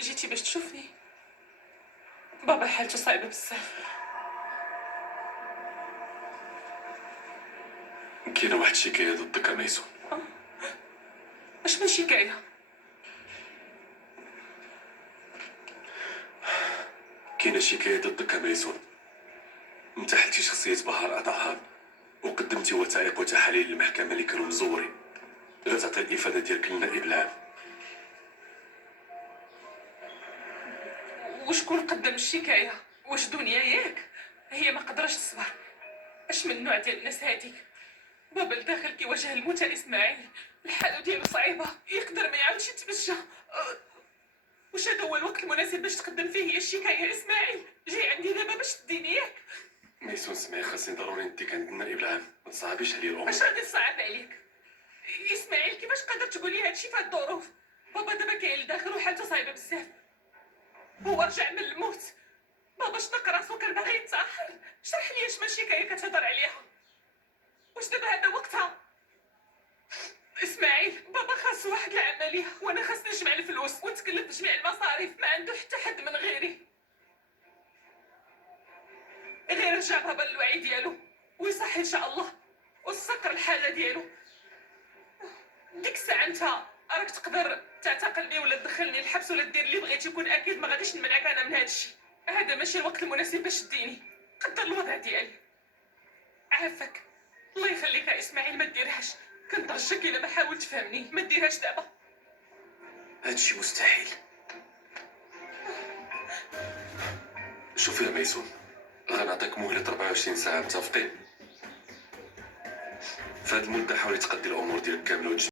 جيتي باش تشوفني؟ بابا حالته صعيبة بزاف. كاينه واحد الشكايه ضدك ميسون. اش من شكاية؟ كاينه شكايه ضدك ميسون. انتحلتي شخصيه بهار أدهان وقدمتي وثائق وتحاليل للمحكمه اللي كانوا مزورين. غتعطي الافاده ديالك للنائب العام. وشكون قدم الشكاية؟ واش دنيا ياك؟ هي ما قدرش تصبر. اش من نوع ديال الناس هاديك؟ بابا لداخل كيواجه الموت اسماعيل، الحالة ديالو صعيبة، يقدر ما يعاودش يتمشى. واش هذا هو الوقت المناسب باش تقدم فيه هي الشكاية؟ اسماعيل جاي عندي دابا باش تديني ياك؟ ميسون سمعي، خاصني ضروري نديك عند النائب العام، ما تصعبيش عليا الامور. اش غادي صعب عليك؟ اسماعيل كيفاش قادر تقولي هادشي في هاد الظروف؟ بابا دابا كاين لداخل وحالته صعيبة بزاف، هو رجع من الموت. بابا شنق راسو كان باغي يتاخر. شرح لي اش من شكاية كتهضر عليها؟ واش دابا هذا وقتها؟ اسماعيل بابا خاصو واحد العملية وانا خاصني نجمع الفلوس ونتكلف بجميع المصاريف، ما عنده حتى حد من غيري. غير رجع بابا للوعي ديالو ويصحي ان شاء الله وسكر الحالة ديالو. ديك الساعة انت راك تقدر تعتقلني ولا تدخلني الحبس ولا دير اللي بغيتي، يكون اكيد ما غاديش نمنعك انا من هذا الشيء. هذا ماشي الوقت المناسب باش تديني. قدر الوضع ديالي. عافاك. الله يخليك يا اسماعيل، ما ديرهاش. كنترجاك الا ما حاول تفهمني ما ديرهاش دابا. هادشي مستحيل. شوفي يا ميسون، غنعطيك مهلة 24 ساعة متفقين؟ في هاد المدة حاولي تقدي الأمور ديالك كاملة